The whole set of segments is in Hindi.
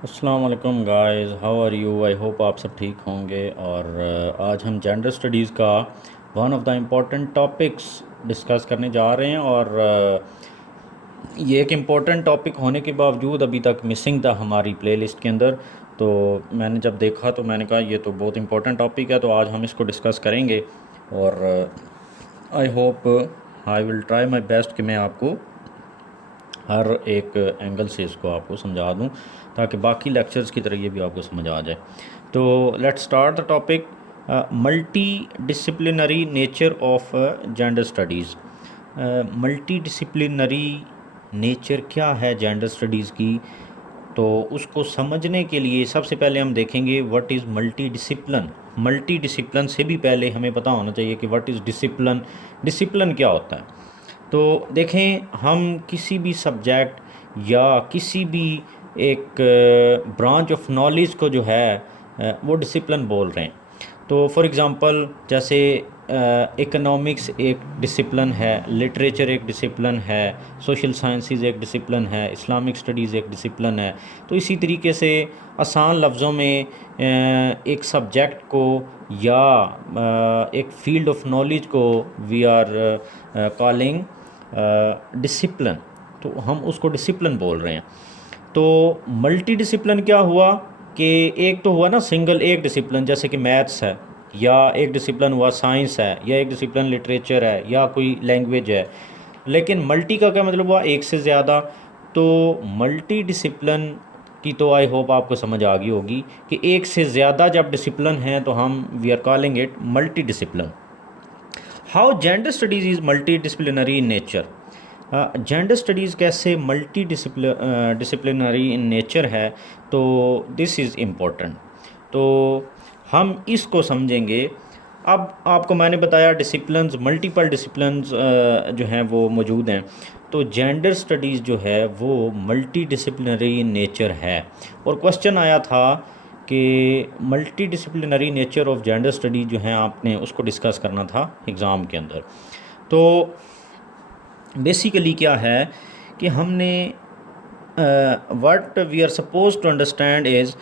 अस्सलाम वालेकुम guys, how are you? I hope आप सब ठीक होंगे। और आज हम जेंडर स्टडीज़ का one of the important topics discuss करने जा रहे हैं। और ये एक इम्पोर्टेंट टॉपिक होने के बावजूद अभी तक मिसिंग था हमारी प्लेलिस्ट के अंदर। तो मैंने जब देखा तो मैंने कहा ये तो बहुत इम्पोर्टेंट टॉपिक है, तो आज हम इसको डिस्कस करेंगे। और I hope I will try my best कि मैं आपको हर एक एंगल से इसको आपको समझा दूं, ताकि बाकी लेक्चर्स की तरह ये भी आपको समझ आ जाए। तो let's start the topic, multi disciplinary nature of gender studies. Multi disciplinary nature क्या है जेंडर स्टडीज़ की? तो उसको समझने के लिए सबसे पहले हम देखेंगे what is multi discipline. Multi discipline से भी पहले हमें पता होना चाहिए कि व्हाट इज़ डिसिप्लिन, डिसिप्लिन क्या होता है। तो देखें, हम किसी भी सब्जेक्ट या किसी भी एक ब्रांच ऑफ नॉलेज को जो है वो डिसिप्लिन बोल रहे हैं। तो फॉर एग्ज़ाम्पल जैसे इकोनॉमिक्स एक डिसिप्लिन है, लिटरेचर एक डिसिप्लिन है, सोशल साइंसेस एक डिसिप्लिन है, इस्लामिक स्टडीज़ एक डिसिप्लिन है। तो इसी तरीके से आसान लफ्ज़ों में एक सब्जेक्ट को या एक फील्ड ऑफ नॉलेज को वी आर कॉलिंग डिसिप्लिन, तो हम उसको डिसिप्लिन बोल रहे हैं। तो मल्टी डिसिप्लिन क्या हुआ कि एक तो हुआ ना सिंगल एक डिसिप्लिन, जैसे कि मैथ्स है, या एक डिसिप्लिन हुआ साइंस है, या एक डिसिप्लिन लिटरेचर है, या कोई लैंग्वेज है। लेकिन मल्टी का क्या मतलब हुआ? एक से ज़्यादा। तो मल्टी डिसिप्लिन की तो आई होप आपको समझ आ गई होगी कि एक से ज़्यादा जब डिसिप्लिन है तो हम we are calling it multi discipline. How gender studies is multi disciplinary in nature. Gender studies कैसे मल्टी डिसिप्लिनरी इन नेचर है, तो दिस इज़ इम्पोर्टेंट। तो हम इसको समझेंगे। अब आपको मैंने बताया डिसिप्लिन्स, मल्टीपल डिसिप्लिन्स जो हैं वो मौजूद हैं। तो जेंडर स्टडीज़ जो है वो मल्टी डिसिप्लिनरी इन नेचर है। और क्वेश्चन आया था कि multi disciplinary nature of gender study जो है आपने उसको डिस्कस करना था एग्ज़ाम के अंदर। तो बेसिकली क्या है कि हमने what we are suppose to understand is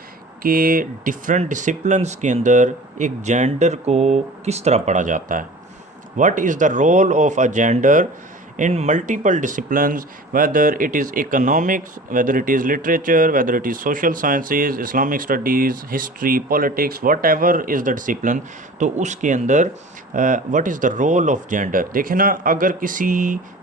कि डिफरेंट डिसिप्लिन्स के अंदर एक जेंडर को किस तरह पढ़ा जाता है। What is the role of a gender in multiple disciplines, whether it is economics, whether it is literature, whether it is social sciences, Islamic studies, history, politics, whatever is the discipline। तो उसके अंदर what is the role of gender। देखें ना, अगर किसी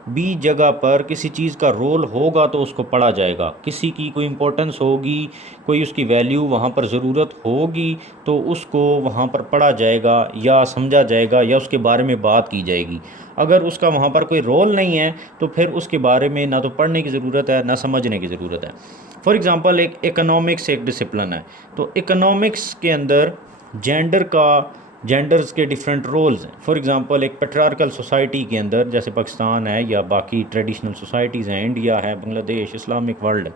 भी जगह पर किसी चीज़ का रोल होगा तो उसको पढ़ा जाएगा। किसी की कोई इम्पोर्टेंस होगी, कोई उसकी वैल्यू वहाँ पर ज़रूरत होगी, तो उसको वहाँ पर पढ़ा जाएगा या समझा जाएगा या उसके बारे में बात की जाएगी। अगर उसका वहाँ पर कोई रोल नहीं है तो फिर उसके बारे में ना तो पढ़ने की ज़रूरत है ना समझने की ज़रूरत है। फॉर एग्ज़ाम्पल एक इकोनॉमिक्स एक डिसिप्लिन है। तो इकोनॉमिक्स के अंदर जेंडर्स के डिफरेंट रोल्स हैं। फॉर एग्ज़ाम्पल एक पेट्रियार्कल सोसाइटी के अंदर, जैसे पाकिस्तान है या बाकी ट्रेडिशनल सोसाइटीज़ हैं, इंडिया है, बांग्लादेश, इस्लामिक वर्ल्ड,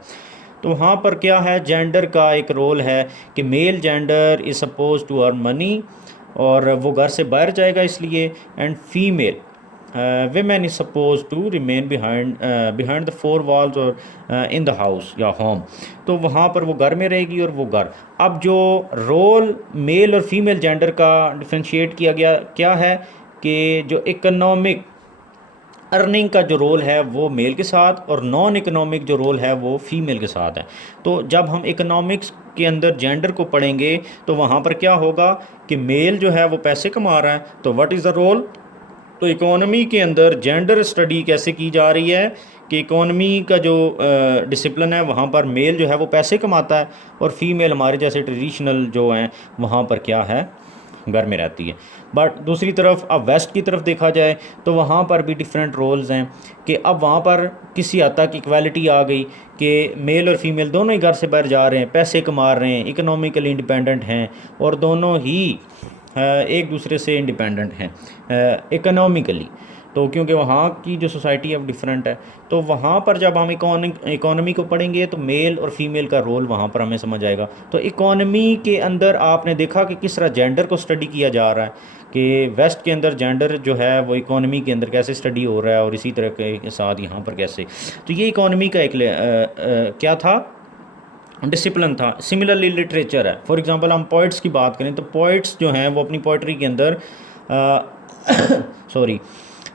तो वहाँ पर क्या है, जेंडर का एक रोल है कि male gender is suppose to earn money, और वो घर से बाहर जाएगा इसलिए। And female women is supposed to remain behind the four walls और in the house या होम। तो वहाँ पर वो घर में रहेगी और वो घर। अब जो रोल मेल और फीमेल जेंडर का डिफ्रेंशिएट किया गया क्या है कि जो इकोनॉमिक अर्निंग का जो रोल है वो मेल के साथ, और नॉन इकोनॉमिक जो रोल है वो फीमेल के साथ है। तो जब हम इकोनॉमिक्स के अंदर जेंडर को पढ़ेंगे तो वहाँ पर क्या होगा कि मेल जो है वो पैसे कमा रहा है, तो व्हाट इज़ द रोल। तो इकोनॉमी के अंदर जेंडर स्टडी कैसे की जा रही है कि इकोनॉमी का जो डिसिप्लिन है वहाँ पर मेल जो है वो पैसे कमाता है, और फीमेल हमारे जैसे ट्रेडिशनल जो हैं वहाँ पर क्या है, घर में रहती है। बट दूसरी तरफ अब वेस्ट की तरफ देखा जाए तो वहाँ पर भी डिफरेंट रोल्स हैं कि अब वहाँ पर किसी हद तक इक्वालिटी आ गई कि मेल और फीमेल दोनों ही घर से बाहर जा रहे हैं, पैसे कमा रहे हैं, इकोनॉमिकली इंडिपेंडेंट हैं, और दोनों ही एक दूसरे से इंडिपेंडेंट हैं इकोनॉमिकली। तो क्योंकि वहाँ की जो सोसाइटी अब डिफरेंट है, तो वहाँ पर जब हम इकोनॉमी को पढ़ेंगे तो मेल और फीमेल का रोल वहाँ पर हमें समझ आएगा। तो इकोनॉमी के अंदर आपने देखा कि किस तरह जेंडर को स्टडी किया जा रहा है, कि वेस्ट के अंदर जेंडर जो है वो इकोनॉमी के अंदर कैसे स्टडी हो रहा है, और इसी तरह के साथ यहाँ पर कैसे। तो ये इकोनॉमी का एक क्या था, डिसिप्लिन था। सिमिलरली लिटरेचर है, फॉर एग्जांपल हम पोइट्स की बात करें तो पोइट्स जो हैं वो अपनी पोइट्री के अंदर सॉरी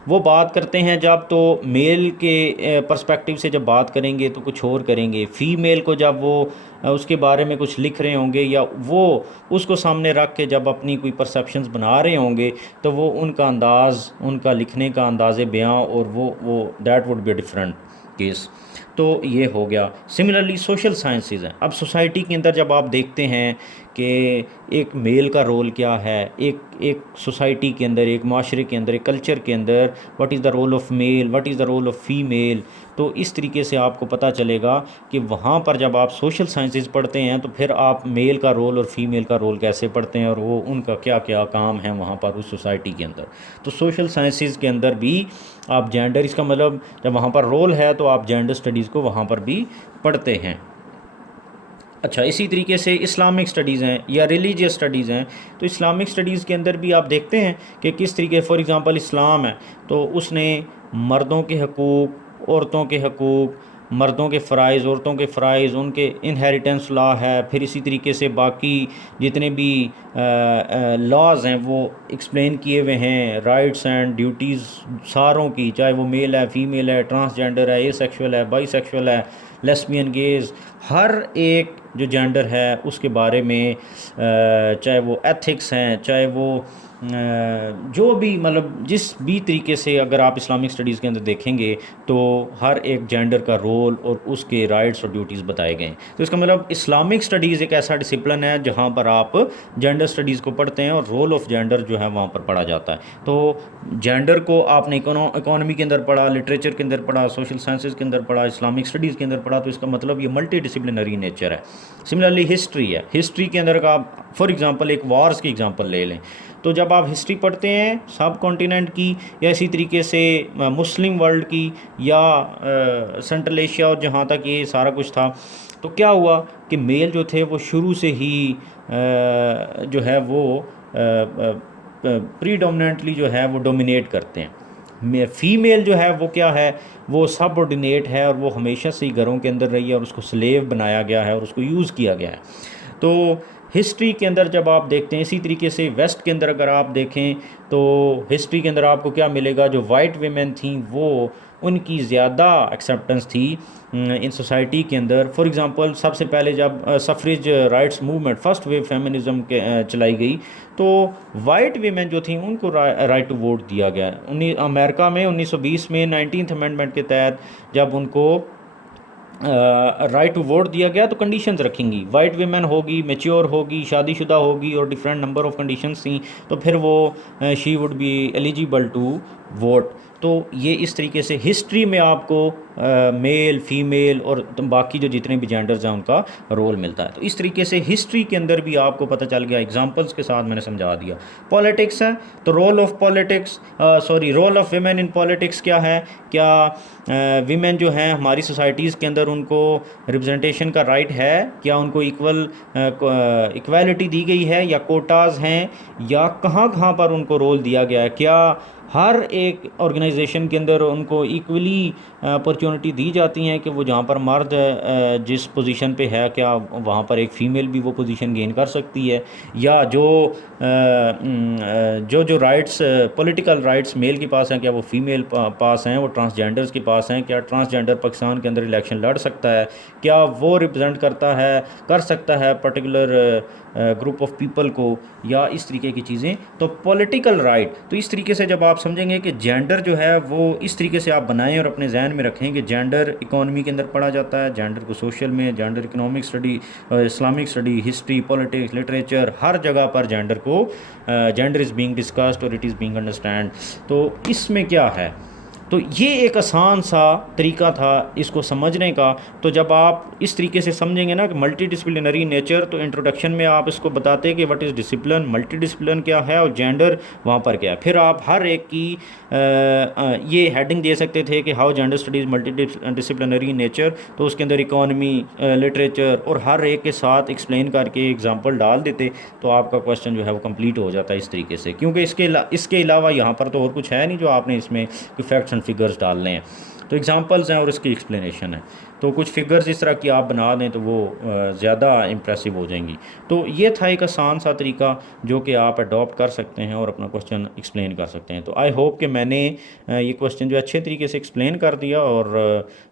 वो बात करते हैं जब तो मेल के पर्सपेक्टिव से जब बात करेंगे तो कुछ और करेंगे, फ़ीमेल को जब वो उसके बारे में कुछ लिख रहे होंगे या वो उसको सामने रख के जब अपनी कोई परसेप्शंस बना रहे होंगे तो वो उनका अंदाज़, उनका लिखने का अंदाज़ बयां और वो that would be different case. तो ये हो गया। सिमिलरली सोशल साइंसेज हैं। अब सोसाइटी के अंदर जब आप देखते हैं कि एक मेल का रोल क्या है, एक एक सोसाइटी के अंदर, एक माशरे के अंदर, एक कल्चर के अंदर, what is the role of male, what is the role of female, तो इस तरीके से आपको पता चलेगा कि वहाँ पर जब आप सोशल साइंसेज पढ़ते हैं तो फिर आप मेल का रोल और फीमेल का रोल कैसे पढ़ते हैं और वो उनका क्या क्या काम है वहाँ पर उस सोसाइटी के अंदर। तो सोशल साइंसेज के अंदर भी आप जेंडर, इसका मतलब जब वहाँ पर रोल है तो आप जेंडर स्टडीज़ को वहाँ पर भी पढ़ते हैं। अच्छा, इसी तरीके से इस्लामिक स्टडीज़ हैं या रिलीजियस स्टडीज़ हैं, तो इस्लामिक स्टडीज़ के अंदर भी आप देखते हैं कि किस तरीके, फॉर एग्ज़ाम्पल इस्लाम है तो उसने मर्दों के हकूक़, औरतों के हकूक़, मर्दों के फ़राइज़, औरतों के फ़राइज़, उनके इनहेरिटेंस लॉ है, फिर इसी तरीके से बाकी जितने भी लॉज़ हैं वो एक्सप्लेन किए हुए हैं, राइट्स एंड ड्यूटीज़ सारों की, चाहे वो मेल है, फीमेल है, ट्रांसजेंडर है, एसेक्सुअल है, बाईसेक्सुअल है, लेस्बियन, गेज़, हर एक जो जेंडर है उसके बारे में चाहे वो एथिक्स हैं, चाहे वो जो भी, मतलब जिस भी तरीके से अगर आप इस्लामिक स्टडीज़ के अंदर देखेंगे तो हर एक जेंडर का रोल और उसके राइट्स और ड्यूटीज़ बताए गए हैं। तो इसका मतलब इस्लामिक स्टडीज़ एक ऐसा डिसिप्लिन है जहाँ पर आप जेंडर स्टडीज़ को पढ़ते हैं और रोल ऑफ जेंडर जो है वहाँ पर पढ़ा जाता है। तो जेंडर को आपने इकोनॉमी के अंदर पढ़ा, लिटरेचर के अंदर पढ़ा, सोशल साइंसेज के अंदर पढ़ा, इस्लामिक स्टडीज़ के अंदर पढ़ा, तो इसका मतलब ये मल्टी डिसिप्लिनरी नेचर है। सिमिलरली हिस्ट्री है, हिस्ट्री के अंदर का आप फॉर एग्ज़ाम्पल एक वॉर्स की एग्ज़ाम्पल ले लें, तो जब आप हिस्ट्री पढ़ते हैं सब कॉन्टिनेंट की या इसी तरीके से मुस्लिम वर्ल्ड की या सेंट्रल एशिया और जहाँ तक ये सारा कुछ था, तो क्या हुआ कि मेल जो थे वो शुरू से ही जो है वो प्रीडोमिनेंटली जो है वो डोमिनेट करते हैं। फ़ीमेल जो है वो क्या है, वो सबऑर्डिनेट है और वो हमेशा से ही घरों के अंदर रही है और उसको स्लेव बनाया गया है और उसको यूज़ किया गया है। तो हिस्ट्री के अंदर जब आप देखते हैं, इसी तरीके से वेस्ट के अंदर अगर आप देखें तो हिस्ट्री के अंदर आपको क्या मिलेगा, जो वाइट वीमेन थी वो उनकी ज़्यादा एक्सेप्टेंस थी इन सोसाइटी के अंदर। फॉर एग्ज़ाम्पल सबसे पहले जब suffrage rights movement, first wave feminism के चलाई गई तो वाइट वीमेन जो थी उनको राइट टू वोट दिया गया। अमेरिका में 1920 में 19th अमेंडमेंट के तहत जब उनको राइट टू वोट दिया गया तो कंडीशंस रखेंगी, वाइट वीमेन होगी, मैच्योर होगी, शादीशुदा होगी और डिफरेंट नंबर ऑफ़ कंडीशंस थी, तो फिर वो she would be eligible to vote. तो ये इस तरीके से हिस्ट्री में आपको मेल, फीमेल और बाकी जो जितने भी जेंडर्स हैं उनका रोल मिलता है। तो इस तरीके से हिस्ट्री के अंदर भी आपको पता चल गया, एग्जांपल्स के साथ मैंने समझा दिया। पॉलिटिक्स है तो role of politics, role of women in politics क्या है, क्या वीमेन जो हैं हमारी सोसाइटीज़ के अंदर उनको रिप्रेजेंटेशन का राइट है, क्या उनको इक्वालिटी दी गई है या कोटाज हैं, या कहाँ कहाँ पर उनको रोल दिया गया है, क्या हर एक ऑर्गेनाइजेशन के अंदर उनको इक्वली अपॉर्चुनिटी दी जाती हैं कि वो जहाँ पर मर्द जिस पोजीशन पे है क्या वहाँ पर एक फ़ीमेल भी वो पोजीशन गेन कर सकती है, या जो राइट्स, पॉलिटिकल राइट्स मेल के पास हैं क्या वो फीमेल पास हैं, वो ट्रांसजेंडर्स के पास हैं, क्या ट्रांसजेंडर पाकिस्तान के अंदर इलेक्शन लड़ सकता है, क्या वो रिप्रेजेंट कर सकता है पर्टिकुलर ग्रुप ऑफ पीपल को, या इस तरीके की चीज़ें। तो पॉलिटिकल राइट, तो इस तरीके से जब आप समझेंगे कि जेंडर जो है वो इस तरीके से आप बनाएं और अपने जहन में रखें कि जेंडर इकोनॉमी के अंदर पढ़ा जाता है, जेंडर को सोशल में, gender economic study, Islamic study, history, politics, literature, हर जगह पर जेंडर को जेंडर इज़ बीइंग डिस्कस्ड और इट इज़ बीइंग अंडरस्टैंड। तो इसमें क्या है, तो ये एक आसान सा तरीका था इसको समझने का। तो जब आप इस तरीके से समझेंगे ना कि मल्टी डिसिप्लिनरी नेचर, तो इंट्रोडक्शन में आप इसको बताते हैं कि what is discipline, multi discipline क्या है और जेंडर वहाँ पर क्या है। फिर आप हर एक की ये हेडिंग दे सकते थे कि how gender studies multi disciplinary nature, तो उसके अंदर इकोनॉमी, लिटरेचर और हर एक के साथ एक्सप्लेन करके एग्जाम्पल डाल देते, तो आपका क्वेश्चन जो है वो कंप्लीट हो जाता है इस तरीके से। क्योंकि इसके अलावा यहाँ पर तो और कुछ है नहीं जो आपने इसमें कोई फैक्ट्स एंड फिगर्स डालने हैं। तो एग्जांपल्स हैं और इसकी एक्सप्लेनेशन है। तो कुछ फिगर्स इस तरह की आप बना दें तो वो ज़्यादा इम्प्रेसिव हो जाएंगी। तो ये था एक आसान सा तरीका जो कि आप अडॉप्ट कर सकते हैं और अपना क्वेश्चन एक्सप्लेन कर सकते हैं। तो आई होप कि मैंने ये क्वेश्चन जो अच्छे तरीके से एक्सप्लेन कर दिया और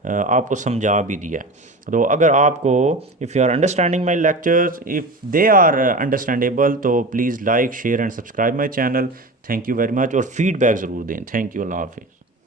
आपको समझा भी दिया है। तो अगर आपको if you are understanding my lectures, if they are understandable, तो please like share and subscribe my channel. Thank you very much और फीडबैक ज़रूर दें। थैंक यू, अल्लाह हाफिज़।